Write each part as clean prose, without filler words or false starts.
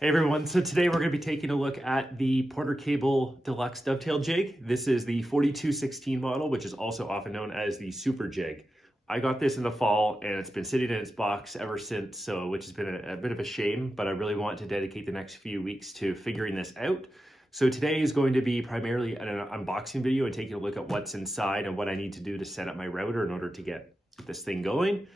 Hey everyone, so today we're going to be taking a look at the Porter Cable Deluxe Dovetail Jig. This is the 4216 model, which is also often known as the Super Jig. I got this in the fall and it's been sitting in its box ever since, which has been a bit of a shame, but I really want to dedicate the next few weeks to figuring this out. So today is going to be primarily an unboxing video and taking a look at what's inside and what I need to do to set up my router in order to get this thing going.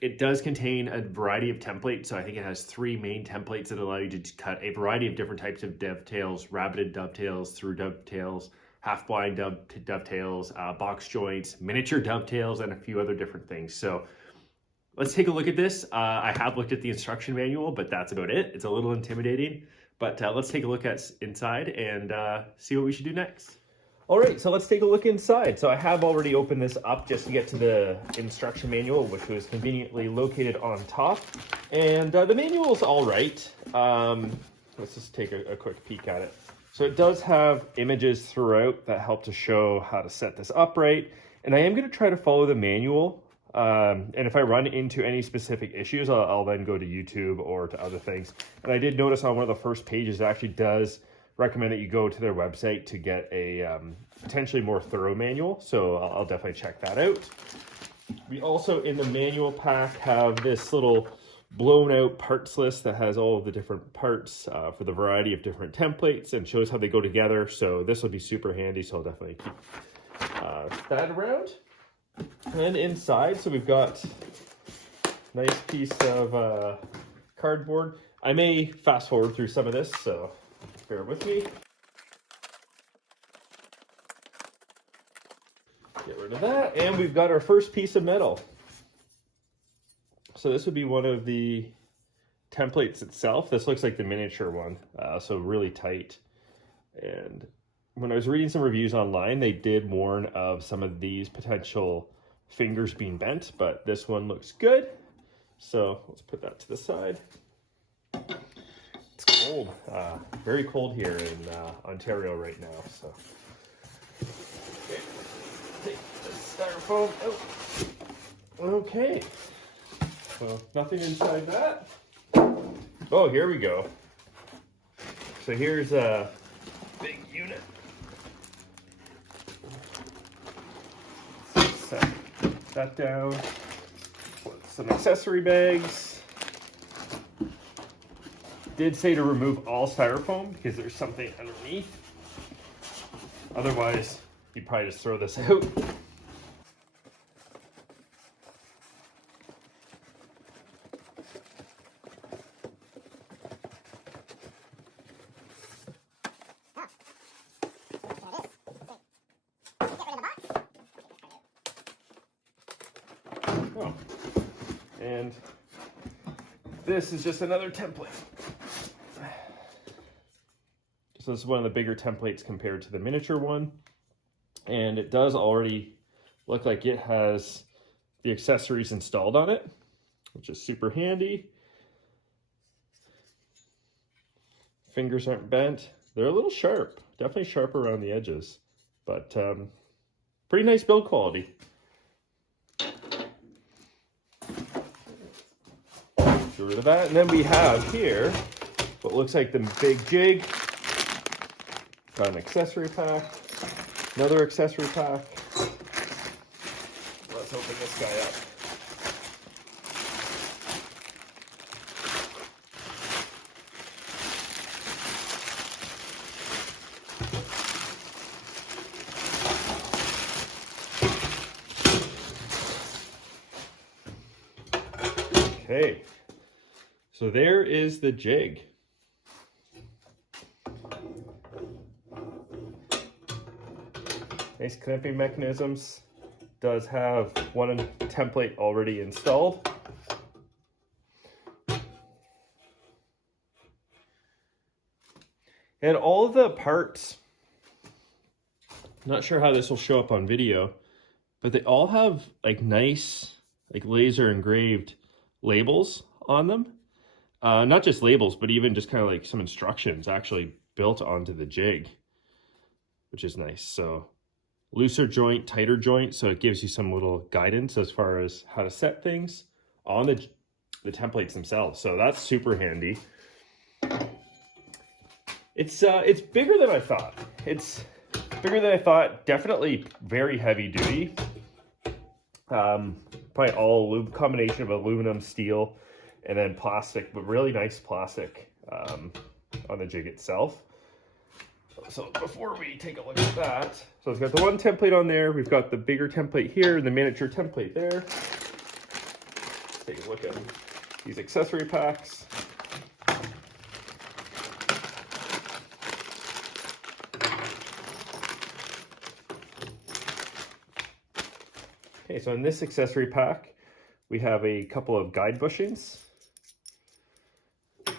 It does contain a variety of templates, so I think it has 3 main templates that allow you to cut a variety of different types of dovetails: rabbited dovetails, through dovetails, half-blind dovetails, box joints, miniature dovetails, and a few other different things. So let's take a look at this. I have looked at the instruction manual, but that's about it. It's a little intimidating, but let's take a look at inside and see what we should do next. All right, so let's take a look inside. So I have already opened this up just to get to the instruction manual, which was conveniently located on top. And the manual is all right. Let's just take a quick peek at it. So it does have images throughout that help to show how to set this up right. And I am going to try to follow the manual. And if I run into any specific issues, I'll then go to YouTube or to other things. And I did notice on one of the first pages, it actually does recommend that you go to their website to get a potentially more thorough manual. So I'll definitely check that out. We also, in the manual pack, have this little blown out parts list that has all of the different parts for the variety of different templates and shows how they go together. So this will be super handy. So I'll definitely keep that around. And inside, so we've got a nice piece of cardboard. I may fast forward through some of this, so bear with me. Get rid of that. And we've got our first piece of metal. So this would be one of the templates itself. This looks like the miniature one, so really tight. And when I was reading some reviews online, they did warn of some of these potential fingers being bent, but this one looks good. So let's put that to the side. It's cold, very cold here in Ontario right now. So okay. Take the styrofoam out. Okay, so nothing inside that. Oh, here we go. So here's a big unit. Set that down. Put some accessory bags. Did say to remove all styrofoam because there's something underneath. Otherwise, you'd probably just throw this out. Oh. And this is just another template. So this is one of the bigger templates compared to the miniature one. And it does already look like it has the accessories installed on it, which is super handy. Fingers aren't bent. They're a little sharp, definitely sharp around the edges, but pretty nice build quality. Get rid of that. And then we have here what looks like the big jig. Got an accessory pack, another accessory pack. Let's open this guy up. Okay, so there is the jig. Nice clamping mechanisms. Does have one template already installed. And all of the parts, not sure how this will show up on video, but they all have like nice, like laser engraved labels on them. Not just labels, but even just kind of like some instructions actually built onto the jig, which is nice. So looser joint, tighter joint, so it gives you some little guidance as far as how to set things on the templates themselves. So that's super handy. It's bigger than I thought. It's bigger than I thought. Definitely very heavy duty. Probably all combination of aluminum, steel, and then plastic, but really nice plastic on the jig itself. So before we take a look at that, so it's got the one template on there. We've got the bigger template here and the miniature template there. Let's take a look at these accessory packs. Okay, so in this accessory pack, we have a couple of guide bushings.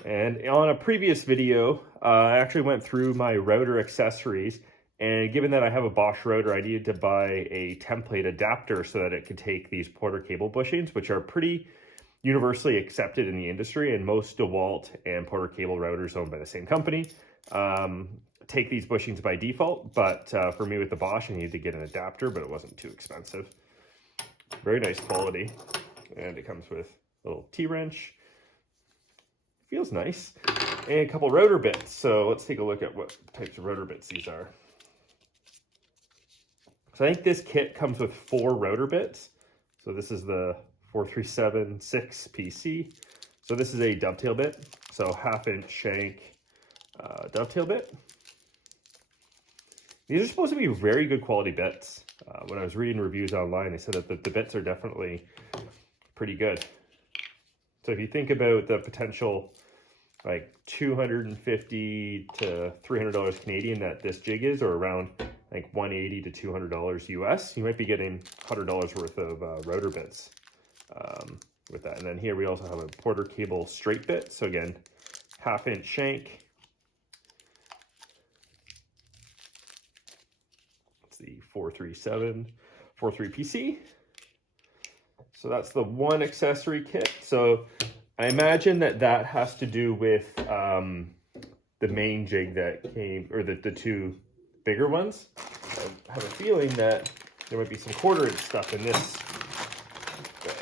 And on a previous video, I actually went through my router accessories, and given that I have a Bosch router, I needed to buy a template adapter so that it could take these Porter cable bushings, which are pretty universally accepted in the industry, and most DeWalt and Porter cable routers owned by the same company take these bushings by default. But for me with the Bosch, I needed to get an adapter, but it wasn't too expensive. Very nice quality, and it comes with a little T-wrench. Feels nice, and a couple rotor bits. So let's take a look at what types of rotor bits these are. So I think this kit comes with 4 rotor bits. So this is the 4376 PC. So this is a dovetail bit, so 1/2 inch shank dovetail bit. These are supposed to be very good quality bits. When I was reading reviews online, they said that the bits are definitely pretty good. So if you think about the potential like $250 to $300 Canadian that this jig is, or around like $180 to $200 US, you might be getting $100 worth of rotor bits with that. And then here we also have a Porter cable straight bit. So again, 1/2 inch shank. It's the 43 PC. So that's the one accessory kit. So I imagine that has to do with the main jig that came, or the 2 bigger ones. I have a feeling that there might be some 1/4 inch stuff in this bag.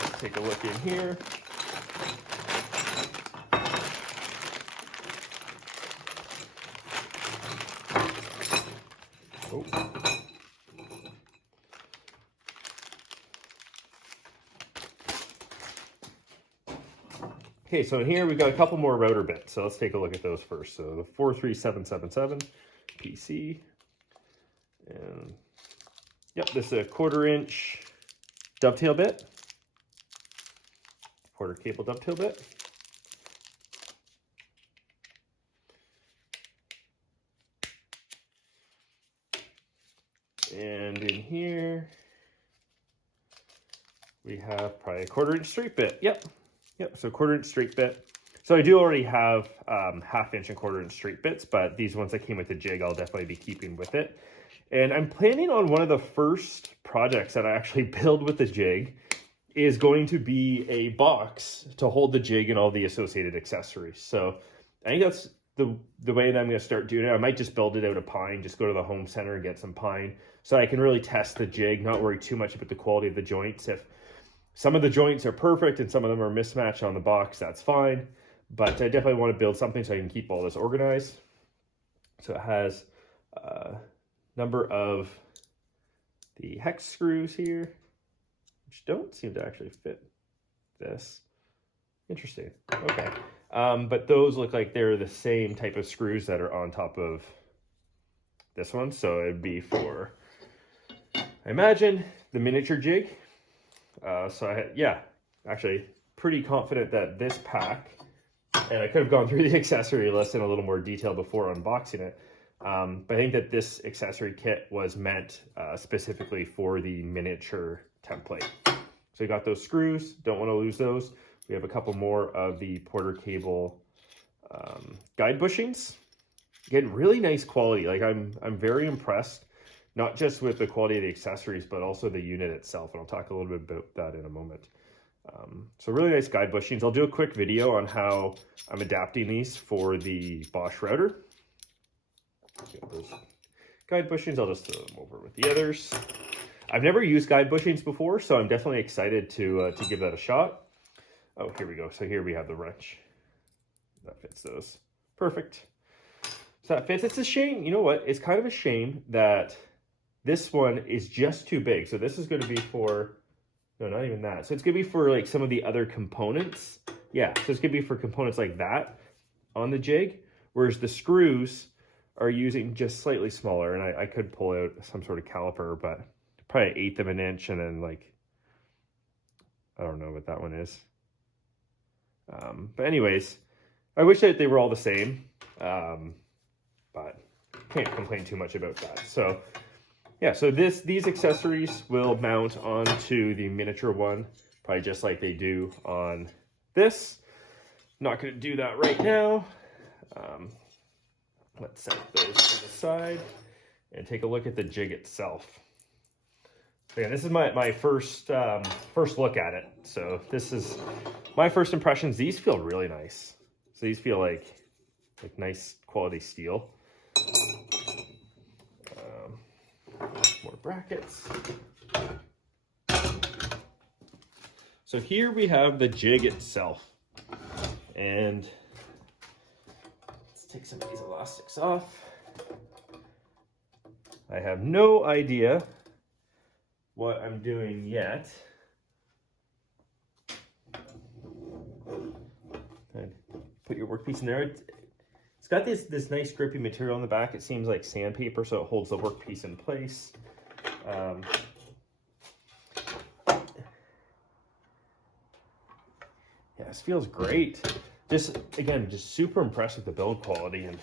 Let's take a look in here. Oh. Okay, so in here we've got a couple more rotor bits. So let's take a look at those first. So the 43777 PC. And yep, this is a 1/4 inch dovetail bit. Porter cable dovetail bit. And in here, we have probably a 1/4 inch straight bit. Yep, so 1/4 inch straight bit. So I do already have 1/2 inch and 1/4 inch straight bits, but these ones that came with the jig, I'll definitely be keeping with it. And I'm planning on one of the first projects that I actually build with the jig is going to be a box to hold the jig and all the associated accessories. So I think that's the way that I'm going to start doing it. I might just build it out of pine, just go to the home center and get some pine so I can really test the jig, not worry too much about the quality of the joints. If some of the joints are perfect and some of them are mismatched on the box, that's fine. But I definitely want to build something so I can keep all this organized. So it has a number of the hex screws here, which don't seem to actually fit this. Interesting. Okay. But those look like they're the same type of screws that are on top of this one. So it'd be for, I imagine, the miniature jig. Actually pretty confident that this pack, and I could have gone through the accessory list in a little more detail before unboxing it, but I think that this accessory kit was meant specifically for the miniature template. So you got those screws, don't want to lose those. We have a couple more of the Porter cable guide bushings. Again, really nice quality. Like I'm very impressed, not just with the quality of the accessories, but also the unit itself. And I'll talk a little bit about that in a moment. So really nice guide bushings. I'll do a quick video on how I'm adapting these for the Bosch router. Those guide bushings, I'll just throw them over with the others. I've never used guide bushings before, so I'm definitely excited to give that a shot. Oh, here we go. So here we have the wrench. That fits those. Perfect. So that fits. It's a shame. You know what? It's kind of a shame that this one is just too big. So this is going to be for, no, not even that. So it's going to be for like some of the other components. Yeah, so it's going to be for components like that on the jig, whereas the screws are using just slightly smaller. And I could pull out some sort of caliper, but probably an 1/8 of an inch, and then like, I don't know what that one is. But anyways, I wish that they were all the same, but can't complain too much about that. So yeah, so these accessories will mount onto the miniature one, probably just like they do on this. Not going to do that right now. Let's set those to the side and take a look at the jig itself. Again, this is my first look at it. So this is my first impressions. These feel really nice. So these feel like nice quality steel. More brackets. So here we have the jig itself. And let's take some of these elastics off. I have no idea what I'm doing yet. And put your workpiece in there. It's got this nice grippy material on the back. It seems like sandpaper, so it holds the workpiece in place. Yeah, this feels great. Just again, just super impressed with the build quality. And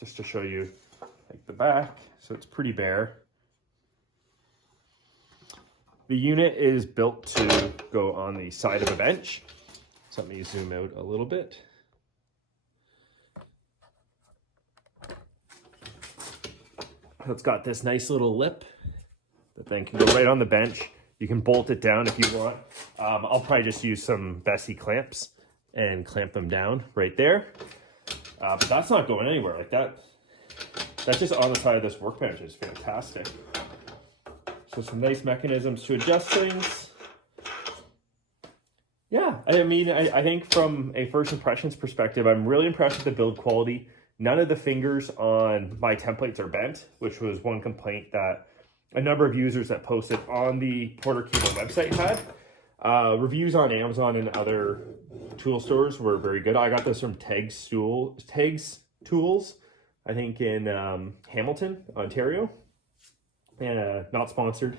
just to show you like the back, so it's pretty bare. The unit is built to go on the side of a bench. So let me zoom out a little bit. It's got this nice little lip that then can go right on the bench. You can bolt it down if you want. I'll probably just use some Bessie clamps and clamp them down right there. But that's not going anywhere like that. That's just on the side of this workbench. It's fantastic. So some nice mechanisms to adjust things. Yeah, I mean, I think from a first impressions perspective, I'm really impressed with the build quality. None of the fingers on my templates are bent, which was one complaint that a number of users that posted on the Porter Cable website had. Reviews on Amazon and other tool stores were very good. I got this from Tags Tools, I think in Hamilton, Ontario. And not sponsored.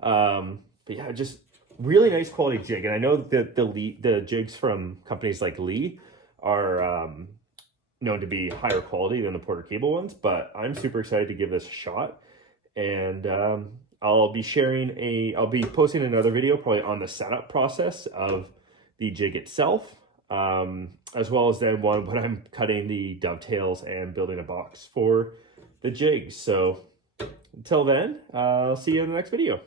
But yeah, just really nice quality jig. And I know that the jigs from companies like Lee are known to be higher quality than the Porter Cable ones, but I'm super excited to give this a shot. And I'll be posting another video probably on the setup process of the jig itself, as well as then one when I'm cutting the dovetails and building a box for the jigs. So until then, I'll see you in the next video.